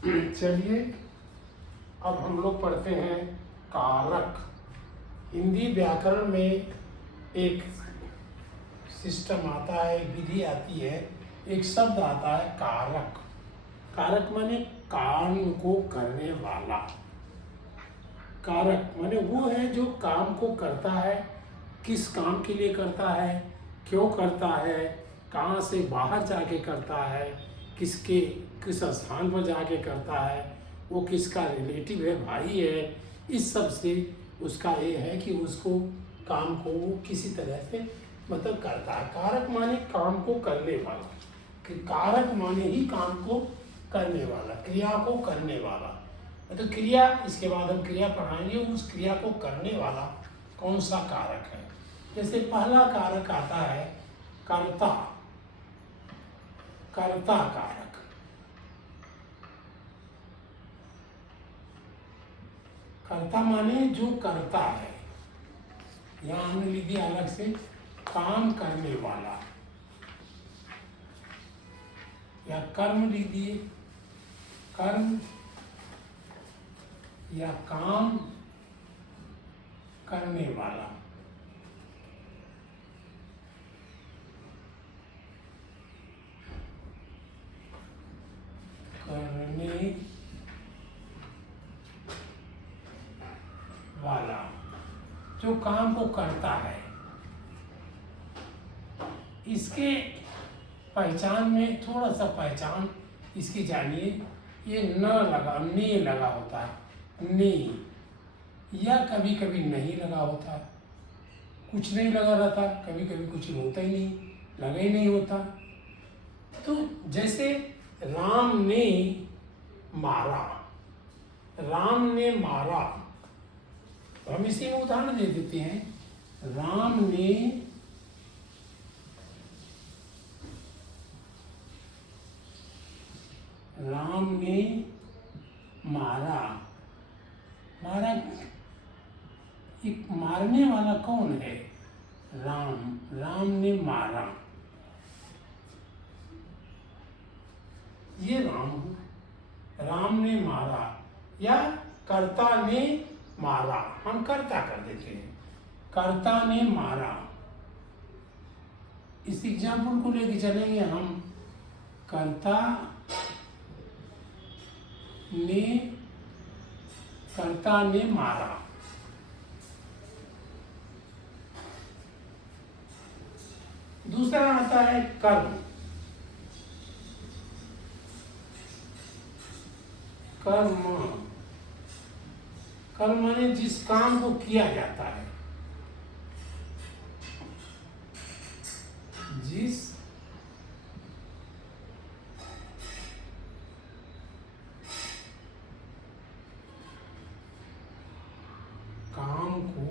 चलिए अब हम लोग पढ़ते हैं कारक। हिंदी व्याकरण में एक सिस्टम आता है, एक विधि आती है, एक शब्द आता है कारक। कारक माने काम को करने वाला। कारक माने वो है जो काम को करता है, किस काम के लिए करता है, क्यों करता है, कहाँ से बाहर जाके करता है, किस स्थान पर जाके करता है, वो किसका रिलेटिव है, भाई है। इस सब से उसका ये है कि उसको काम को वो किसी तरह से मतलब करता है। कारक माने काम को करने वाला, कि कारक माने ही काम को करने वाला, क्रिया को करने वाला। तो क्रिया, इसके बाद हम क्रिया पढ़ाएंगे। उस क्रिया को करने वाला कौन सा कारक है। जैसे पहला कारक आता है कर्ता। कर्ता कारक। कर्ता माने जो करता है। यहाँ हमने लिख दिया अलग से काम करने वाला, या कर्म लिख दिए, कर्म या काम करने वाला। करने वाला जो काम को करता है। इसके पहचान में थोड़ा सा पहचान इसकी जानिए। ये न लगा, ने लगा होता है, ने, या कभी कभी नहीं लगा होता, कुछ नहीं लगा रहता, कभी कभी कुछ होता ही नहीं, लगा ही नहीं होता। तो जैसे राम ने मारा, राम ने मारा, तो हम इसी में उदाहरण दे देते हैं। राम ने मारा। मारा, एक मारने वाला कौन है? राम। राम ने मारा, ये राम। राम ने मारा या कर्ता ने मारा, हम कर्ता कर देते हैं। कर्ता ने मारा। इस एग्जाम्पल को लेके चलेंगे हम। कर्ता ने मारा। दूसरा आता है कर्म। कर्म, कर्म माने जिस काम को किया जाता है, जिस काम को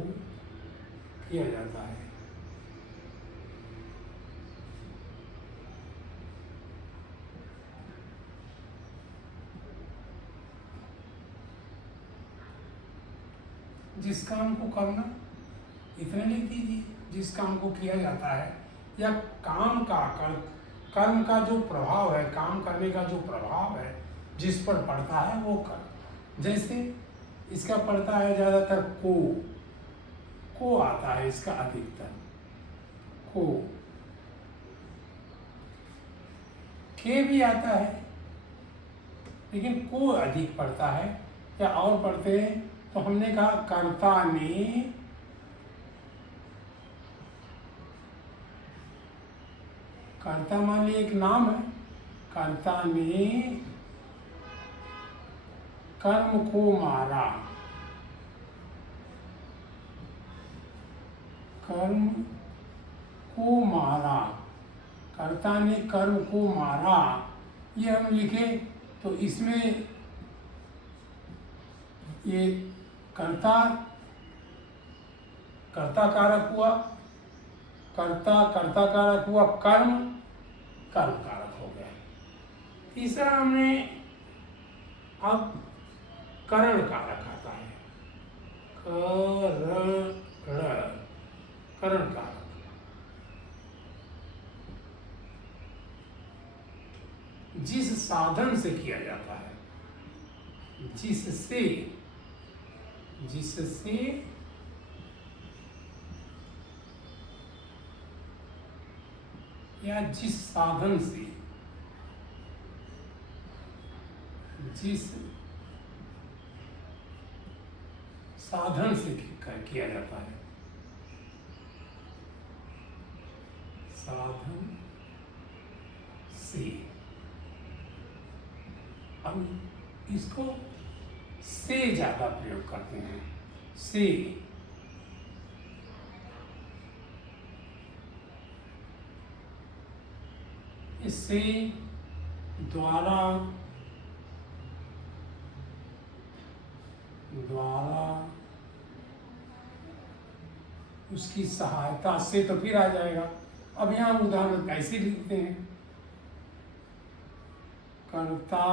किया जाता है। जिस काम को करना, इतने लिख दीजिए, जिस काम को किया जाता है, या काम का कर्म का जो प्रभाव है, काम करने का जो प्रभाव है जिस पर पड़ता है वो कर्म। जैसे इसका पड़ता है ज़्यादातर को आता है, इसका अधिकतर को, के भी आता है लेकिन को अधिक पड़ता है। या और पढ़ते हैं तो हमने कहा कर्ता ने, कर्ता मान ली एक नाम है, कर्ता ने कर्म को मारा। कर्म को मारा, कर्ता ने कर्म को मारा, ये हम लिखे तो इसमें ये कर्ता कारक हुआ, कर्ता कारक हुआ, कर्म कारक हो गया। तीसरा हमने अब करण कारक आता है। करण कारक, जिस साधन से किया जाता है, जिससे, जिससे या जिस साधन से, जिस साधन से किया जाता है, साधन से। अब इसको से ज्यादा प्रयोग करते हैं, से। इससे, द्वारा, द्वारा, उसकी सहायता से, तो फिर आ जाएगा। अब यहाँ उदाहरण कैसे लिखते हैं? कर्ता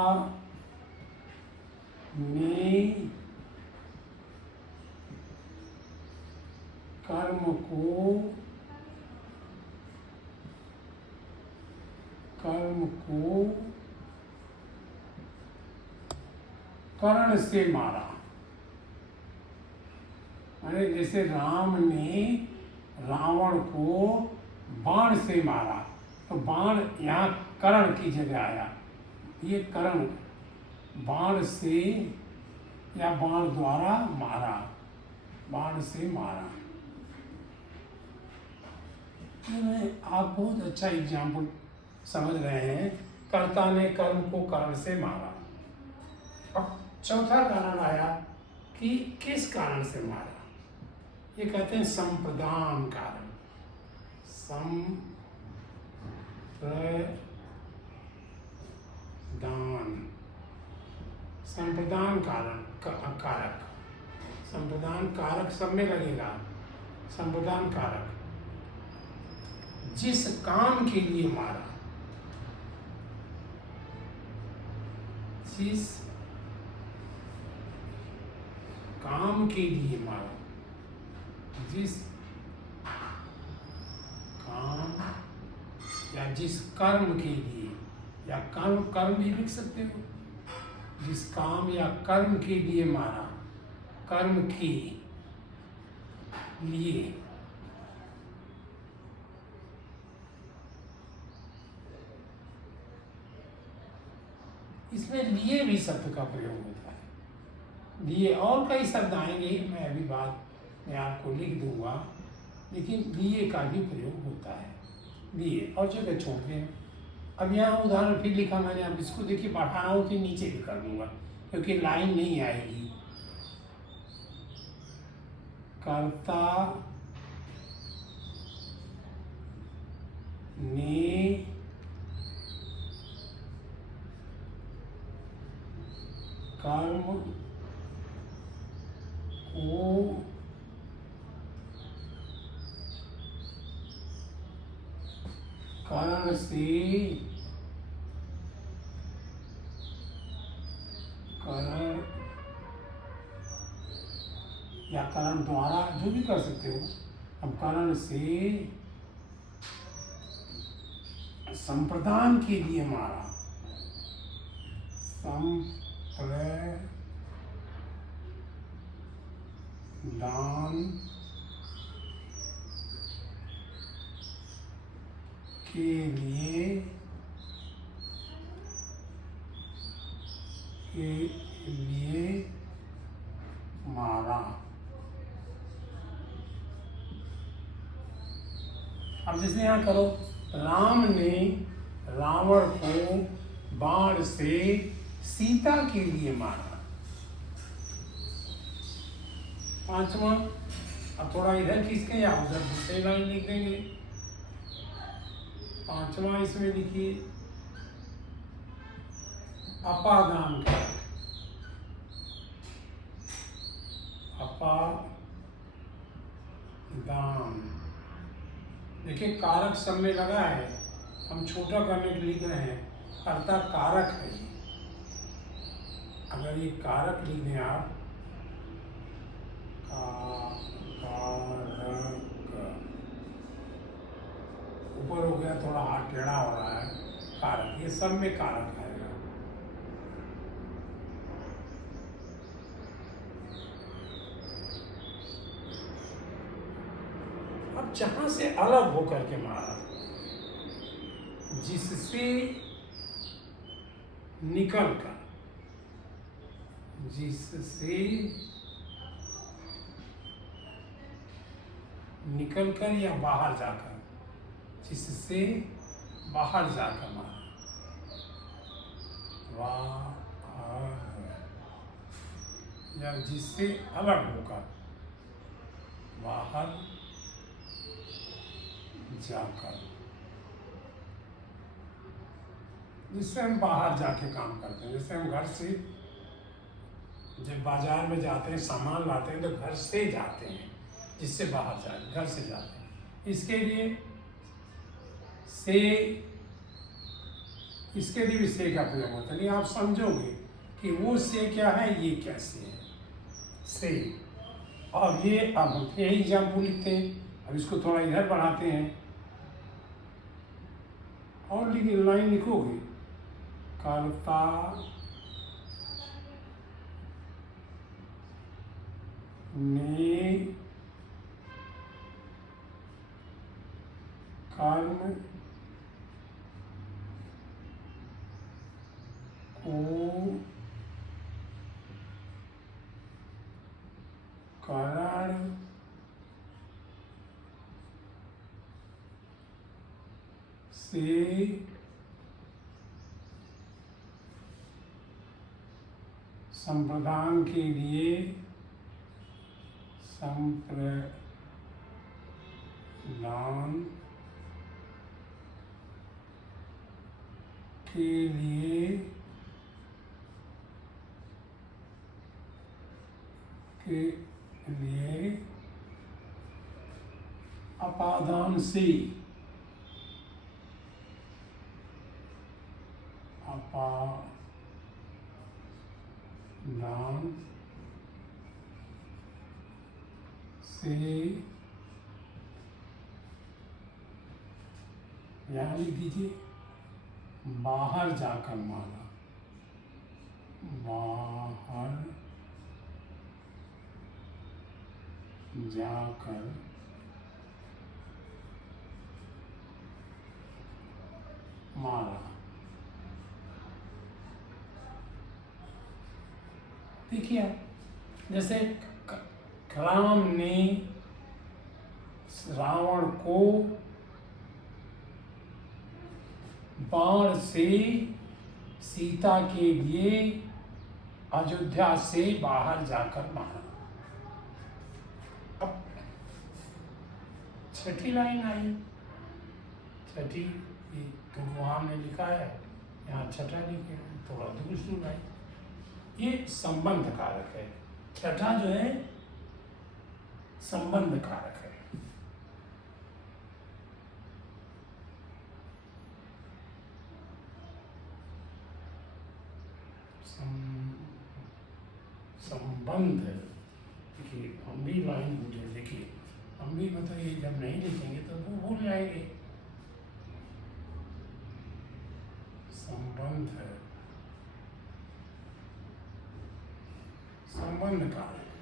ने कर्म को, कर्म को कर्ण से मारा। अरे जैसे राम ने रावण को बाण से मारा, तो बाण यहाँ कर्ण की जगह आया। ये कर्ण, बाण से या बाण द्वारा मारा, बाण से मारा। ये आप बहुत अच्छा एग्जाम्पल समझ रहे हैं। कर्ता ने कर्म को कर्ण से मारा। अब चौथा कारण आया कि किस कारण से मारा। ये कहते हैं संप्रदान कारण, संप्रदान कारण, कारक, संप्रदान कारक सब में लगेगा। संप्रदान कारक, जिस काम के लिए मारा, जिस काम के लिए मारा, जिस काम या जिस कर्म के लिए, या कर्म, कर्म भी लिख सकते हो। जिस काम या कर्म के लिए मारा, कर्म के लिए। इसमें लिए भी शब्द का प्रयोग होता है। लिए और कई शब्द आएंगे, मैं अभी बाद में आपको लिख दूंगा, लेकिन लिए का भी प्रयोग होता है। लिए और जगह छोड़ दें। अब यहाँ उदाहरण फिर लिखा मैंने, अब इसको देखिए बढ़ाना हो तो नीचे भी कर दूंगा क्योंकि लाइन नहीं आएगी। कर्ता ने कर्म को कर्ण से, कर्ण या कर्ण द्वारा, जो भी कर सकते हो। अब कर्ण से संप्रदान के लिए मारा, संप्रदान के लिए मारा। अब जैसे यहाँ करो, राम ने रावण को बाण से सीता के लिए मारा। पांचवा, अब थोड़ा इधर खींचते या उधर दूसरी लाइन लिख देंगे। पांचवा इसमें लिखिए अपादान कारक, अपादान। देखिए कारक सब में लगा है, हम छोटा करने के लिए लिख रहे हैं। कर्ता कारक है ये। अगर ये कारक लिख दें आप, कारक, ऊपर हो गया, थोड़ा हाथ टेढ़ा हो रहा है। कारक, ये सब में कारक आएगा। अब जहां से अलग होकर के मारा, जिससे निकलकर, जिससे निकलकर या बाहर जाकर, जिससे बाहर जाकर मारा, या जिससे अलग होकर बाहर जाकर, जिससे हम बाहर जाके काम करते हैं। जैसे हम घर से जब बाजार में जाते हैं सामान लाते हैं तो घर से जाते हैं, जिससे बाहर जाते, घर से जाते हैं। इसके लिए से, इसके लिए भी से का प्रयोग होता है। नहीं, आप समझोगे कि वो से क्या है, ये क्या से है, से। और ये अब हम यही एग्जाम्पल लिखते हैं। अब इसको थोड़ा इधर बढ़ाते हैं और लाइन लिखोगे, कर्ता ने कर्म को कारण से संप्रदान के लिए, संप्रदान के लिए, अपादान से, अपादान से, यहाँ लिख दीजिए, बाहर जाकर मारा, बाहर जाकर मारा। देखिए, जैसे राम ने रावण को बाण से सीता के लिए अयोध्या से बाहर जाकर मारा। अब छठी लाइन आई, छठी तो वहां ने लिखा है, यहाँ छठा लिखे, थोड़ा दूसरी लाइन, ये संबंध कारक है। छठा जो है संबंध कारक है। संबंध, देखिए हम भी लाइन भूले, देखिए हम भी मतलब ये जब नहीं लिखेंगे तो वो भूल जाएंगे। संबंध है, संबंध कारक,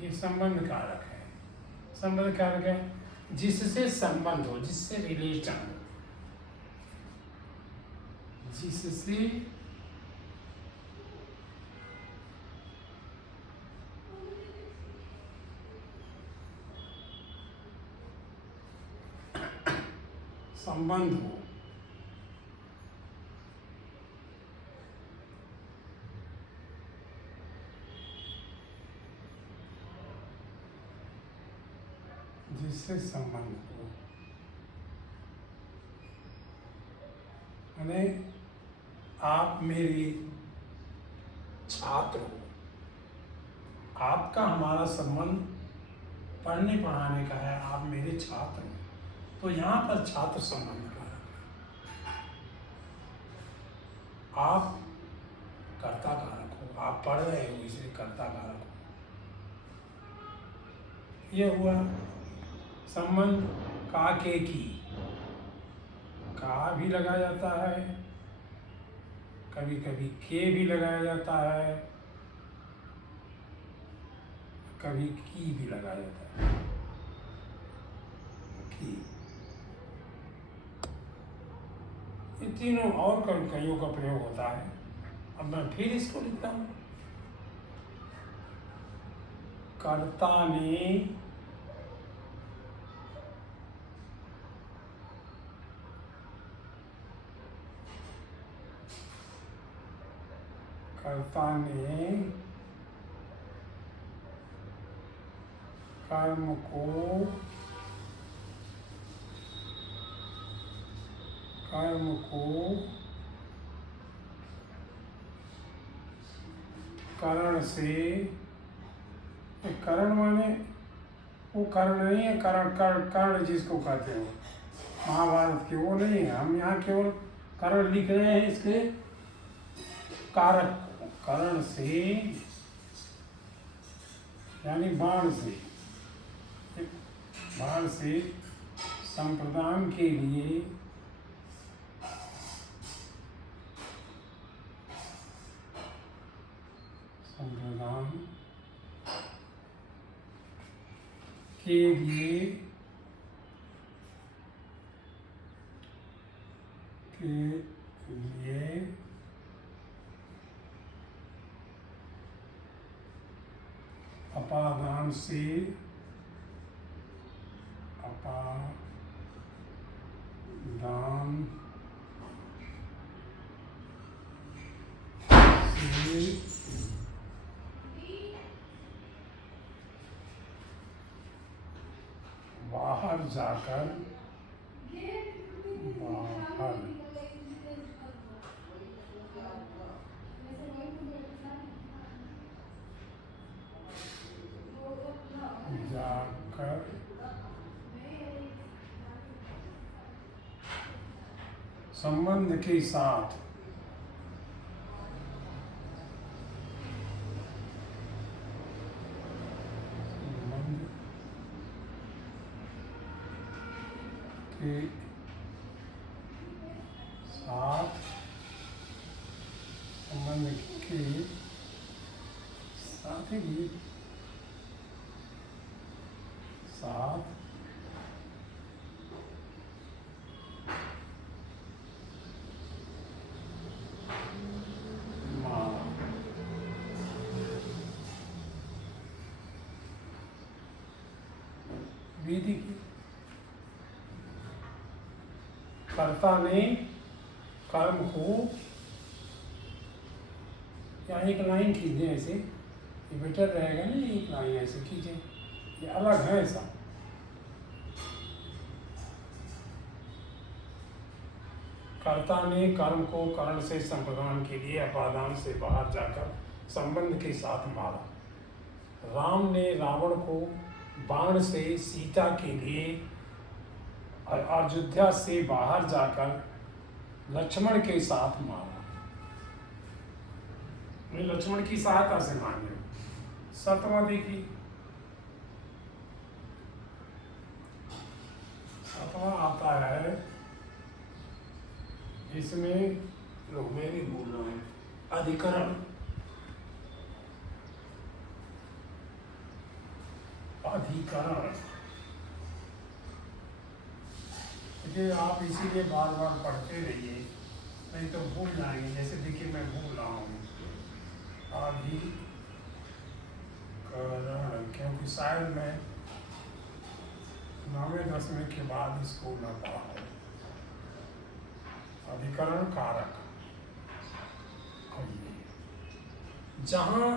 ये संबंध कारक है। संबंध कारक है जिससे संबंध हो, जिससे रिलेशन हो, जिससे संबंध हो, जिससे संबंध हो, यानी आप मेरे छात्र हो, आपका हमारा संबंध पढ़ने पढ़ाने का है, आप मेरे छात्र हो, तो यहाँ पर छात्र संबंध का है। आप कर्ता कारक हो, आप पढ़ रहे हो इसलिए कर्ता कारक हो। ये हुआ संबंध का के की, का भी लगाया जाता है, कभी कभी के भी लगाया जाता है, कभी की भी लगाया जाता है। तीनों और कईयों का प्रयोग होता है। अब मैं फिर इसको लिखता हूँ। कर्ता ने कर्म को करण से, करण माने वो कर्ण नहीं है, कर्ण जिसको कहते हो महाभारत के, वो नहीं है। हम यहाँ केवल कर्ण लिख रहे हैं, इसके कारक कर्ण से यानी बाण से संप्रदान के लिए के लिए अपादान से बाहर जाकर संबंध के साथ विधि की। कर्ता ने कर्म को, या एक लाइन खींचे ऐसे, ये बेटर रहेगा ना, एक लाइन ऐसे खींचे, ये अलग है ऐसा। कर्ता ने कर्म को कर्ण से संप्रदान के लिए अपादान से बाहर जाकर संबंध के साथ मारा। राम ने रावण को बाण से सीता के लिए अयोध्या से बाहर जाकर लक्ष्मण के साथ मारा। लक्ष्मण की सहायता से मारे। सतवां देखिए, सतवां आता है, इसमें लोग मैं भी बोल रहा हूँ, अधिकरण। देखिए आप इसीलिए बार बार पढ़ते रहिए, नहीं तो भूल जाएंगे। जैसे देखिए मैं भूल रहा हूँ अधिकरण, क्योंकि शायद मैं 9वें-10वें के बाद इसको न पढ़ा है। अधिकरण कारक, जहाँ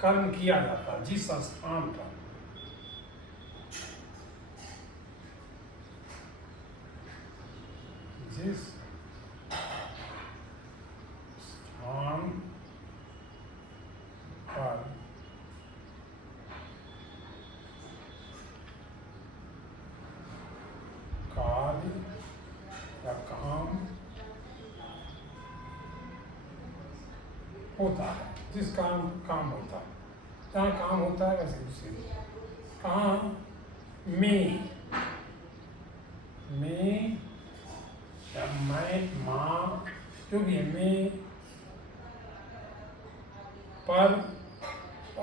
कर्म किया जाता, जिस स्थान पर, जिस स्थान पर कार्य या काम होता है, जिस काम होता है, जहाँ काम होता है वैसे उसे कहाँ में या मैं, माँ, जो भी है, में, पर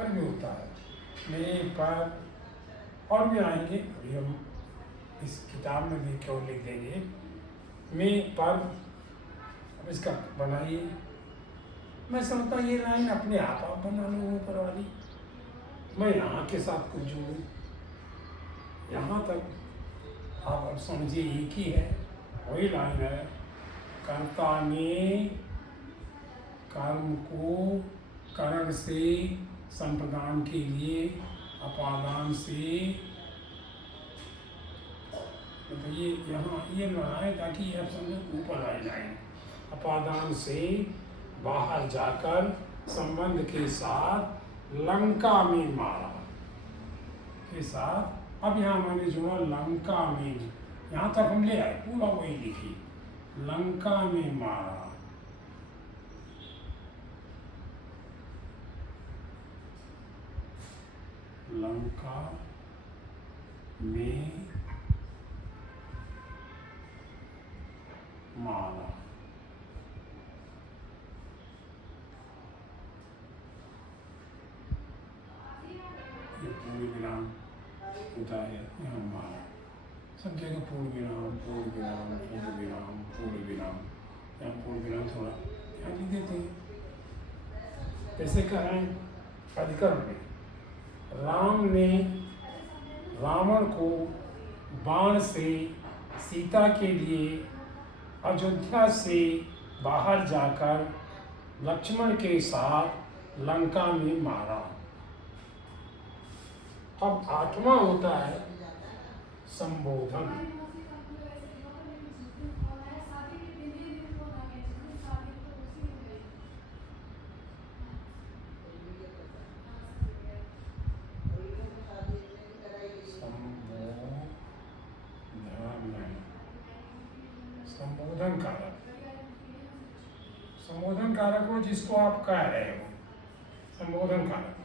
भी होता है, में, पर, और भी आएंगे। हम इस किताब में भी क्यों लिख देंगे, में, पर अब इसका बनाइए। मैं समझता हूँ ये लाइन अपने आप बना लो ऊपर वाली। मैं यहाँ के साथ कुछ जोड़ूँ, यहाँ तक आप अब समझिए एक ही है, वही लाइन है। कर्ता ने कर्म को करण से संप्रदान के लिए अपादान से, तो ये यहाँ ये बनाए ताकि ये आप समझो ऊपर आ जाए। अपादान से बाहर जाकर संबंध के साथ लंका में मारा के साथ। अब यहाँ मैंने जोड़ा लंका में, यहाँ तक हम ले आए, पूरा वही लिखी, लंका में मारा। लंका में मारा। ये पूर्ण विराम होता है, यहाँ मारा। सब जगह पूर्ण विराम, पूर्ण विराम, पूर्ण विराम, पूर्ण विराम। यहाँ पूर्ण विराम थोड़ा यहाँ लिख देते हैं। कैसे कह रहे हैं? अधिकरण में राम ने रावण को बाण से सीता के लिए अयोध्या से बाहर जाकर लक्ष्मण के साथ लंका में मारा। अब आठवां होता है संबोधन। संबोधन कारक, संबोधन कारक हो जिसको आप कह रहे हो, संबोधन कारक।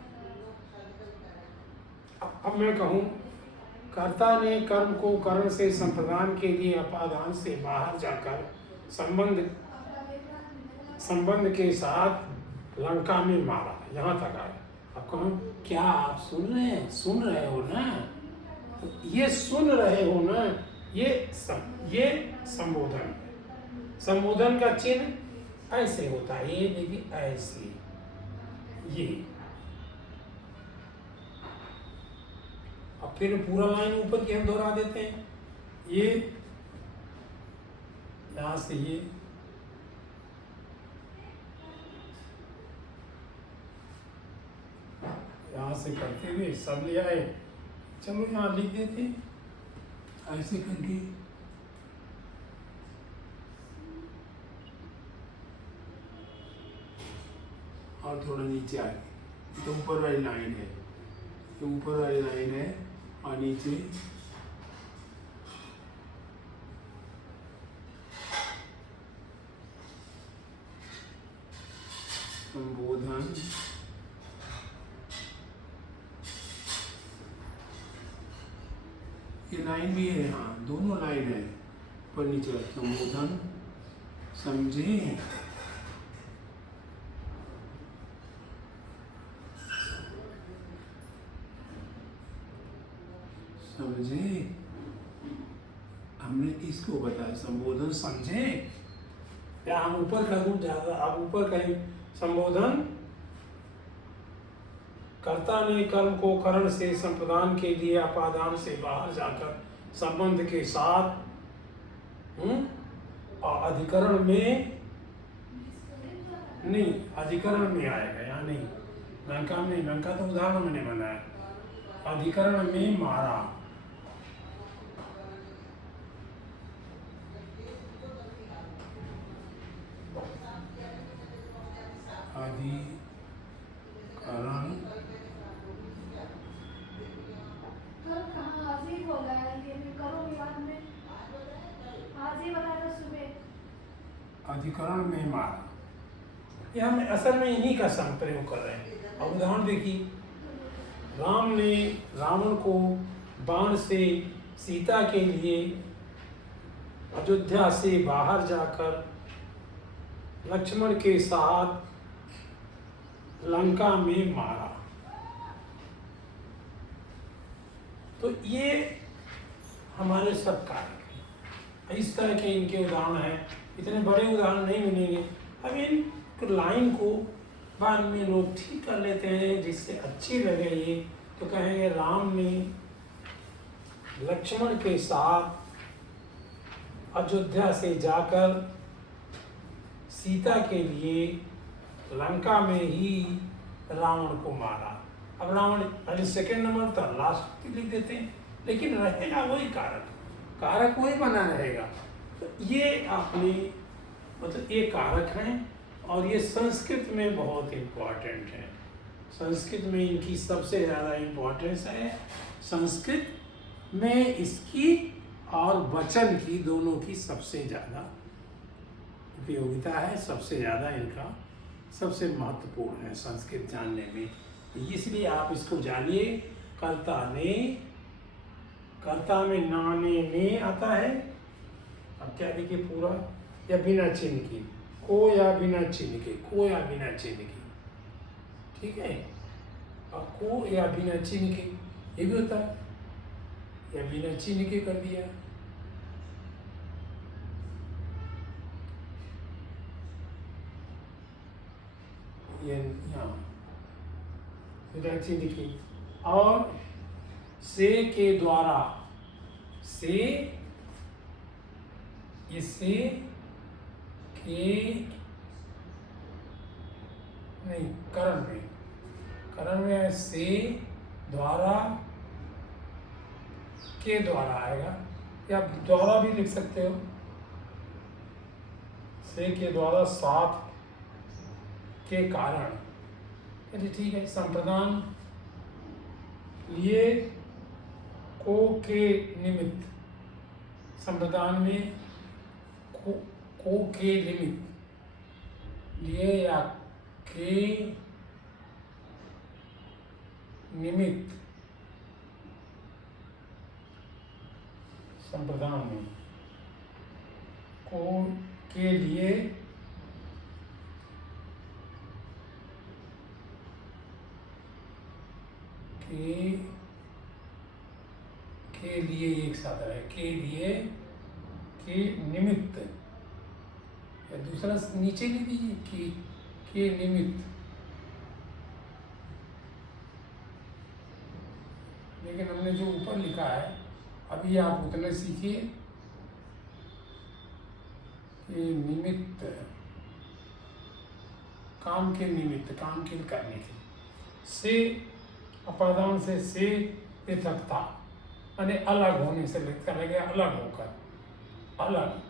अब मैं कहूँ कर्ता ने कर्म को करण से संप्रदान के लिए अपादान से बाहर जाकर संबंध के साथ लंका में मारा, यहाँ तक आया। अब कहूँ क्या आप सुन रहे हो ना? तो ये सुन रहे हो ना, ये संबोधन है। संबोधन का चिन्ह ऐसे होता है, ये देखिए ऐसे, ये। अब फिर पूरा लाइन ऊपर की हम दोहरा देते हैं। ये यहाँ से ये यहाँ से करते हुए सब ले आए। चलो यहाँ लिख देते ऐसे करके। और थोड़ा नीचे आए तो ऊपर वाली लाइन है, तो ऊपर वाली लाइन है और नीचे संबोधन ये लाइन भी है, हाँ दोनों लाइन है, पर नीचे संबोधन समझे। समझे, हमने इसको बताया संबोधन समझे। या हम ऊपर कर दूं ज्यादा, आप ऊपर कहें संबोधन कर्ता ने कर्म को करण से संप्रदान के लिए अपादान से बाहर जाकर संबंध के साथ और अधिकरण में नहीं, अधिकरण में आएगा या नहीं, लंका में, लंका तो उदाहरण मैंने बनाया। अधिकरण में मारा, अधिकरण अधिकरण में मारा। ये हम असल में इन्हीं का शब्द प्रयोग कर रहे हैं। अब उदाहरण देखिए, राम ने रावण को बाण से सीता के लिए अयोध्या से बाहर जाकर लक्ष्मण के साथ लंका में मारा। तो ये हमारे सब कारक हैं। इस तरह के इनके उदाहरण हैं। इतने बड़े उदाहरण नहीं मिलेंगे। अब इन लाइन को बाद में लोग ठीक कर लेते हैं जिससे अच्छी लगे ये, तो कहेंगे राम ने लक्ष्मण के साथ अयोध्या से जाकर सीता के लिए लंका में ही रावण को मारा। अब रावण पहले सेकंड नंबर तो लास्ट लिख देते हैं, लेकिन रहेगा वही कारक, कारक वही बना रहेगा। तो ये आपने मतलब ये कारक हैं और ये संस्कृत में बहुत इम्पोर्टेंट है। संस्कृत में इनकी सबसे ज़्यादा इम्पोर्टेंस है। संस्कृत में इसकी और वचन की दोनों की सबसे ज़्यादा उपयोगिता है, सबसे ज़्यादा इनका सबसे महत्वपूर्ण है संस्कृत जानने में। इसलिए आप इसको जानिए। कर्ता ने, कर्ता में नाने ने आता है। अब क्या देखिए पूरा या बिना चिन्ह की, को या बिना चिन्ह के, को या बिना चिन्ह की, ठीक है। अब को या बिना चिन्ह के ये भी होता है, या बिना चिन्ह के कर दिया। ये यहाँ बिना चिन्ह की, और से के द्वारा, से ये से के नहीं, करण में से द्वारा के द्वारा आएगा, या द्वारा भी लिख सकते हो। से के द्वारा साथ के कारण, चलिए ठीक है। संप्रदान लिए को के निमित्त, संप्रदान में को के निमित्त लिए या के निमित्त, संप्रदान में को के लिए के लिए एक साथ है, के लिए के निमित्त, या दूसरा नीचे लिख दीजिए के निमित्त। लेकिन हमने जो ऊपर लिखा है अभी आप उतना सीखिए कि निमित्त, काम के निमित्त, काम के करने के। से अपादान से पृथकता, यानी अलग होने से लिखा गया, अलग होकर, अलग,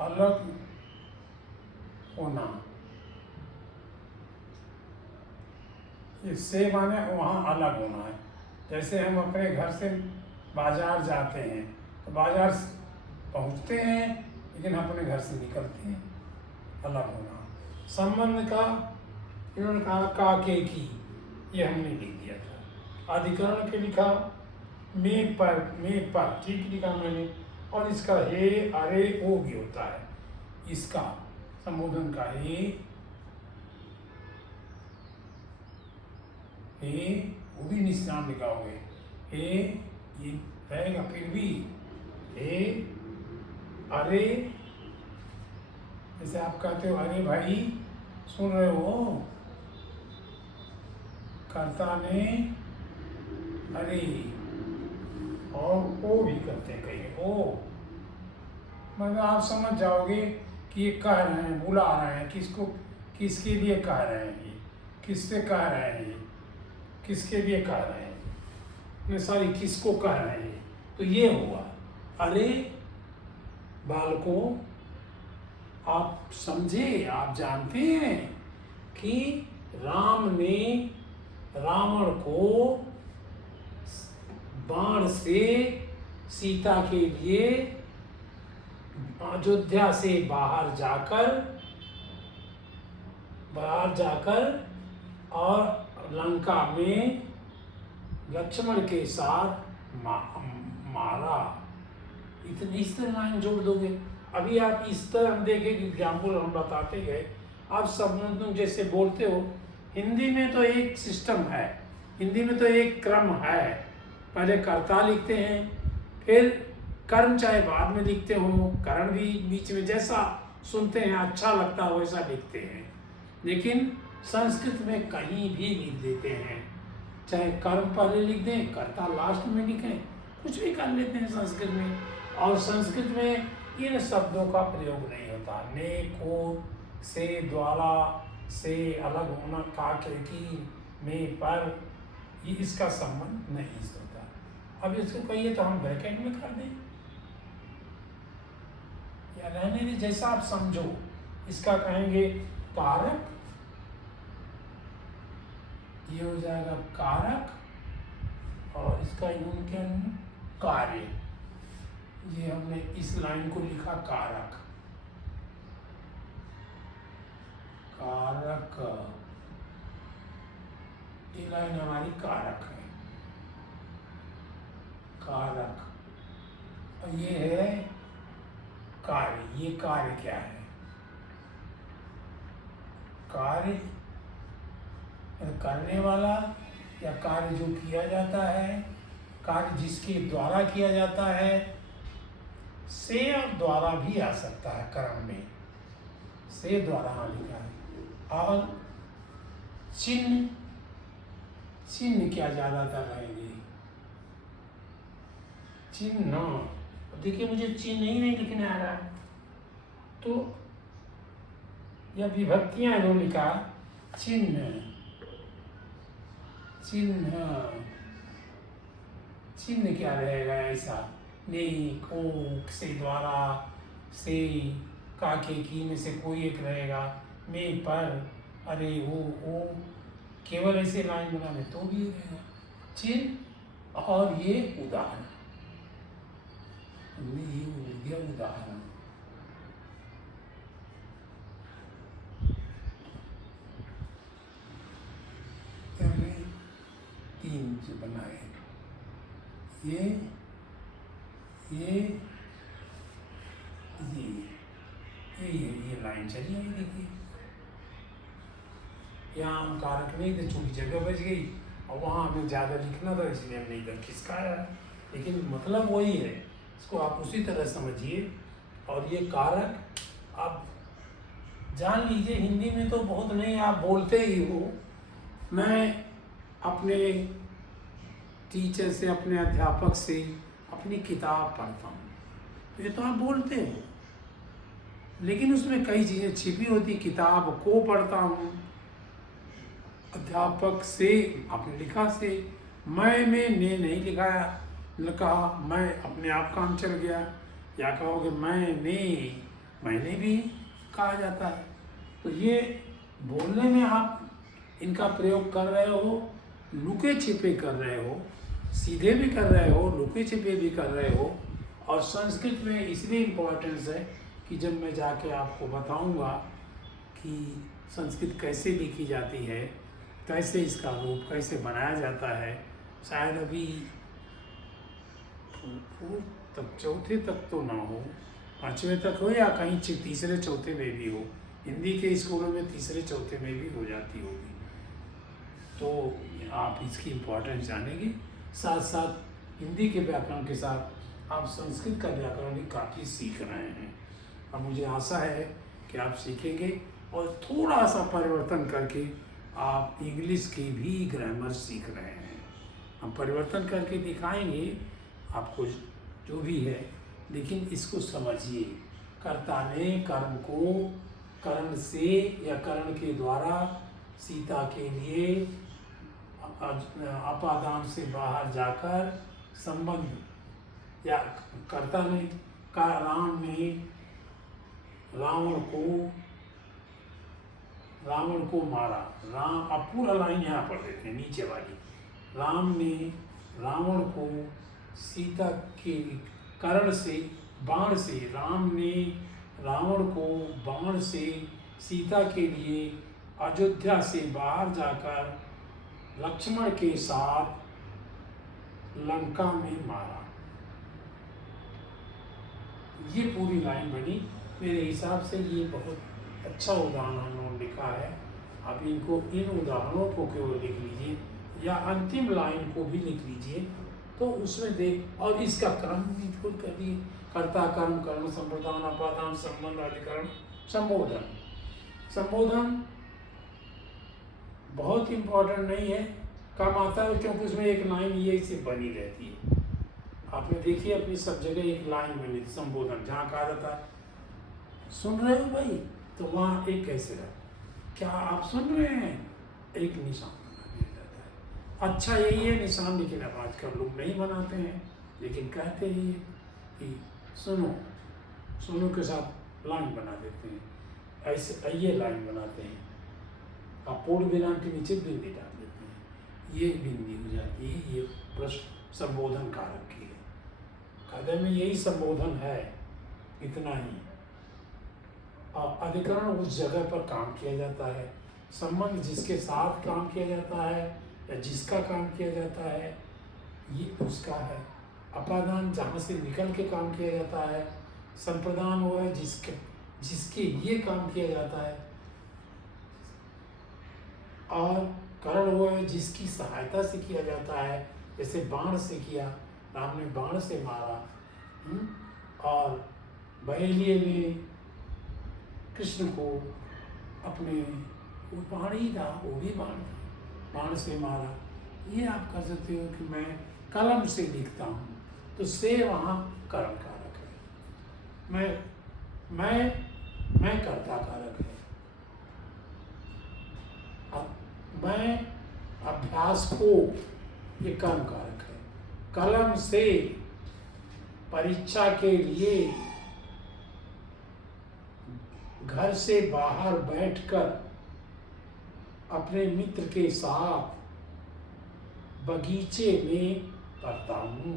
अलग होना। इससे माने वहाँ अलग होना है। जैसे हम अपने घर से बाजार जाते हैं तो बाजार पहुँचते हैं लेकिन अपने घर से निकलते हैं, अलग होना। संबंध का इन्होंने कहा का के की, ये हमने लिख दिया था। अधिकरण के लिखा में पर ठीक लिखा मैंने, और इसका हे अरे ओ भी होता है। इसका संबोधन का हे वो भी निशान लिखाओगे, हे ये रहेगा, फिर भी हे अरे, जैसे आप कहते हो अरे भाई सुन रहे हो, कर्ता ने अरे, और ओ भी करते हैं कहीं, ओ मतलब आप समझ जाओगे कि ये कह रहे हैं, बुला रहे हैं किसको, किसके लिए कह रहे हैं, ये किससे कह रहे हैं, ये किसके लिए कह रहे हैं, सॉरी किसको कह रहे हैं। तो ये हुआ अरे। बालकों आप समझे, आप जानते हैं कि राम ने रावण को बाण से सीता के लिए अयोध्या से बाहर जाकर और लंका में लक्ष्मण के साथ मारा। इतनी इस तरह लाइन जोड़ दोगे। अभी आप इस तरह हम देखें कि एग्जाम्पल हम बताते गए, आप सब जैसे बोलते हो। हिंदी में तो एक सिस्टम है, हिंदी में तो एक क्रम है। पहले कर्ता लिखते हैं, फिर कर्म चाहे बाद में लिखते हो, करण भी बीच में, जैसा सुनते हैं अच्छा लगता है वैसा लिखते हैं। लेकिन संस्कृत में कहीं भी लिख देते हैं, चाहे कर्म पहले लिख दें, कर्ता लास्ट में लिखें, कुछ भी कर लेते हैं संस्कृत में। और संस्कृत में इन शब्दों का प्रयोग नहीं होता। ने, को, से, द्वारा, से अलग होना, का, की, में, पर, ये इसका संबंध नहीं होता। अब इसको कहिए तो हम ब्रैकेट में कर दें या रहने दें, जैसा आप समझो। इसका कहेंगे कारक, ये हो जाएगा कारक, और इसका यूं क्या है, कार्य। ये हमने इस लाइन को लिखा कारक, कारक, ये लाइन हमारी कारक है, कारक। और ये है कार्य। ये कार्य क्या है? कार्य करने वाला, या कार्य जो किया जाता है, कार्य जिसके द्वारा किया जाता है। से और द्वारा भी आ सकता है कर्म में, से द्वारा लिखा है। और चिन्ह, चिन्ह क्या ज्यादातर रहेंगे, चिन्ह। देखिए मुझे चिन्ह ही नहीं लिखने आ रहा है, तो यह विभक्तियां इन्होंने लिखा, चिन्ह, चिन्ह, चिन्ह क्या रहेगा ऐसा, ने, को, से, द्वारा, से, का, के, की में से कोई एक रहेगा, में, पर, अरे, वो केवल ऐसे लाइन बनाने तो भी रहेगा चिन्ह। और ये उदाहरण, हमने ये बोल दिया उदाहरण। तीन जो बनाए, ये लाइन चली आई। देखिए यहाँ हम कारक नहीं थे, छोटी जगह बच गई, और वहाँ हमें ज़्यादा लिखना था इसलिए हमने इधर खिसकाया, लेकिन मतलब वही है। इसको आप उसी तरह समझिए। और ये कारक आप जान लीजिए, हिंदी में तो बहुत नहीं, आप बोलते ही हो। मैं अपने टीचर से, अपने अध्यापक से अपनी किताब पढ़ता हूँ, तो ये तो आप बोलते हो, लेकिन उसमें कई चीज़ें छिपी होती। किताब को पढ़ता हूँ, अध्यापक से, आपने लिखा से, मैं में ने नहीं लिखाया, कहा मैं अपने आप काम चल गया। या कहोगे मैंने भी कहा जाता है। तो ये बोलने में आप इनका प्रयोग कर रहे हो, लुके छिपे कर रहे हो, सीधे भी कर रहे हो, लुके छिपे भी कर रहे हो। और संस्कृत में इसलिए इम्पोर्टेंस है कि जब मैं जाके आपको बताऊंगा कि संस्कृत कैसे लिखी जाती है, कैसे इसका रूप कैसे बनाया जाता है, शायद अभी तक, चौथे तक तो ना हो, पाँचवें तक हो, या कहीं तीसरे चौथे में भी हो। हिंदी के स्कूलों में तीसरे चौथे में भी हो जाती होगी। तो आप इसकी इम्पोर्टेंस जानेंगे। साथ साथ हिंदी के व्याकरण के साथ आप संस्कृत का व्याकरण भी काफ़ी सीख रहे हैं। अब मुझे आशा है कि आप सीखेंगे और थोड़ा सा परिवर्तन करके आप इंग्लिश की भी ग्रामर सीख रहे हैं। हम परिवर्तन करके दिखाएंगे आपको जो भी है, लेकिन इसको समझिए। कर्ता ने कर्म को करण से या करण के द्वारा सीता के लिए अपादान से बाहर जाकर संबंध, या कर्ता ने राम ने रावण को मारा। राम, अब पूरा लाइन यहाँ पढ़ देते हैं नीचे वाली। राम ने रावण को सीता के करण से, बाण से, राम ने रावण को बाण से सीता के लिए अयोध्या से बाहर जाकर लक्ष्मण के साथ लंका में मारा। ये पूरी लाइन बनी। मेरे हिसाब से ये बहुत अच्छा उदाहरण उन्होंने लिखा है। आप इनको, इन उदाहरणों को केवल लिख लीजिए, या अंतिम लाइन को भी लिख लीजिए, तो उसमें देख, और इसका कर्म भी खुद कर दिए, कर्ता कर्म कर्म संप्रदान अपादान संबंध अधिकरण संबोधन। संबोधन बहुत इम्पोर्टेंट नहीं है, कम आता है क्योंकि उसमें एक लाइन ये से बनी रहती है। आपने देखी अपनी सब जगह एक लाइन बनी थी संबोधन, जहाँ कहा जाता है सुन रहे हो भाई, तो वहाँ एक कैसे रहा, क्या आप सुन रहे हैं, एक निशान बना दिया जाता है। अच्छा यही है निशान, लेकिन अब आजकल लोग नहीं बनाते हैं, लेकिन कहते ही है कि सुनो, सुनो के साथ लाइन बना देते हैं, ऐसे ये लाइन बनाते हैं, आप पूर्ण विराम के नीचे बिंदी डाल देते हैं, ये बिंदी हो जाती है, ये प्रश्न संबोधन कारक की है। कायदे में यही संबोधन है, इतना ही। अधिकरण उस जगह पर काम किया जाता है, संबंध जिसके साथ काम किया जाता है या जिसका काम किया जाता है ये उसका है। अपादान जहाँ से निकल के काम किया जाता है, संप्रदान वो है जिसके लिए काम किया जाता है, और करण वो है जिसकी सहायता से किया जाता है। जैसे बाण से किया, राम ने बाण से मारा, और बहेलिये में कृष्ण को अपने वो बाण ही था, वो भी बाण से मारा। ये आप कह सकते हो कि मैं कलम से लिखता हूँ, तो से वहाँ कर्म कारक है, मैं कर्ता कारक है। मैं अभ्यास को, ये कर्म कारक है। कलम से परीक्षा के लिए घर से बाहर बैठकर अपने मित्र के साथ बगीचे में पढ़ता हूँ,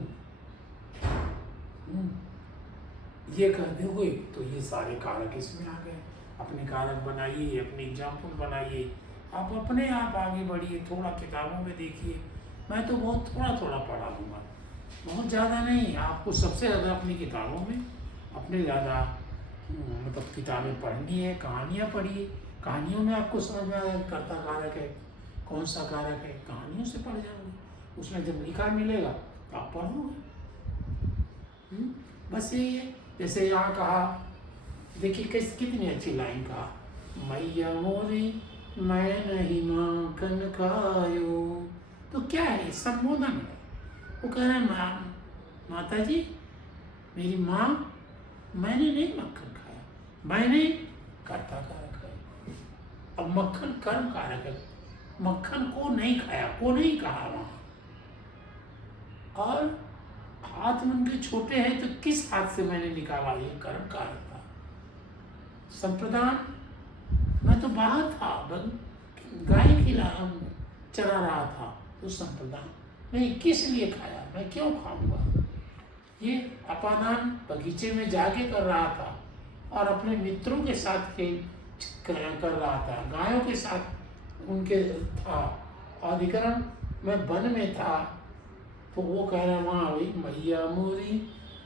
ये कहते हुए तो ये सारे कारक इसमें आ गए। अपने कारक बनाइए, अपने एग्जाम्पल बनाइए, आप अपने आप आगे बढ़िए, थोड़ा किताबों में देखिए। मैं तो बहुत थोड़ा पढ़ा दूँगा, बहुत ज़्यादा नहीं। आपको सबसे ज़्यादा अपनी किताबों में अपने ज़्यादा मतलब किताबें पढ़नी है, कहानियाँ पढ़िए। कहानियों में आपको समझ में आएगा कर्ता कारक है, कौन सा कारक है, कहानियों से पढ़ जाओगे, उसमें जब लिखा मिलेगा तो आप पढ़ोगे। बस यही है। जैसे यहाँ कहा, देखिए कितनी अच्छी लाइन कहा, मैया मोरी मैं नहीं माखन खायो। तो क्या है, संबोधन है। वो कह रहे हैं माता जी, मेरी माँ, मैंने नहीं मक्खन खाया, मैंने कर्ता कारक है। अब मक्खन कर्म कारक है, मक्खन को नहीं खाया, को नहीं कहा वहाँ। और हाथ उनके छोटे हैं, तो किस हाथ से मैंने निकाला, ये कर्म कारक था। संप्रदान, मैं तो बाहर था, गाय चरा रहा था, तो संप्रदान नहीं, किस लिए खाया, मैं क्यों खाऊंगा। ये अपादान बगीचे में जाके कर रहा था और अपने मित्रों के साथ खेल कर रहा था, गायों के साथ उनके था। अधिकरण मैं वन में था, तो वो कह रहा वहाँ वही मैया मोरी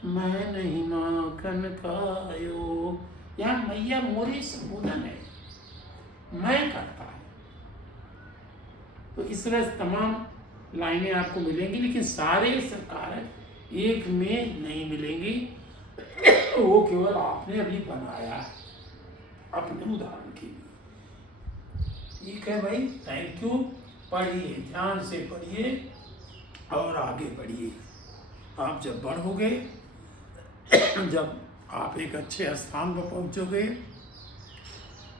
मैं नहीं माखन खायो। यहाँ मैया मोरी संबोधन है, मैं करता है। तो इस तरह तमाम लाइनें आपको मिलेंगी, लेकिन सारे कारक एक में नहीं मिलेंगी। वो केवल आपने अभी बनाया है अपने उदाहरण के लिए। ठीक है भाई, थैंक यू। पढ़िए, ध्यान से पढ़िए और आगे बढ़िए। आप जब बढ़ोगे, जब आप एक अच्छे स्थान पर पहुंचोगे,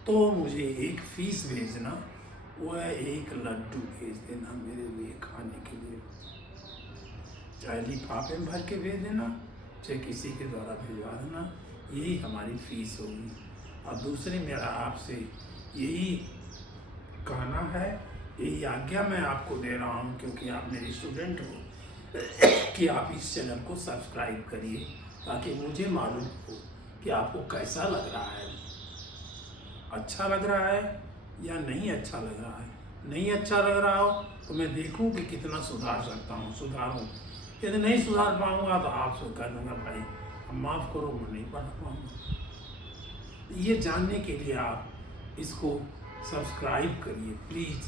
तो मुझे एक फीस भेजना, वो है एक लड्डू भेज देना मेरे लिए खाने के लिए। चाहे लिफाफे में भर के भेज देना, चाहे किसी के द्वारा भिजवा देना, यही हमारी फीस होगी। और दूसरे मेरा आपसे यही कहना है, यही आज्ञा मैं आपको दे रहा हूँ, क्योंकि आप मेरे स्टूडेंट हो, कि आप इस चैनल को सब्सक्राइब करिए, ताकि मुझे मालूम हो कि आपको कैसा लग रहा है, अच्छा लग रहा है या नहीं अच्छा लग रहा है। नहीं अच्छा लग रहा हो तो मैं देखूं कि कितना सुधार सकता हूँ, सुधारूँ। यदि नहीं सुधार पाऊँगा तो आपसे कह दूँगा भाई माफ़ करो, मैं नहीं पढ़ पाऊँगा। ये जानने के लिए आप इसको सब्सक्राइब करिए प्लीज़।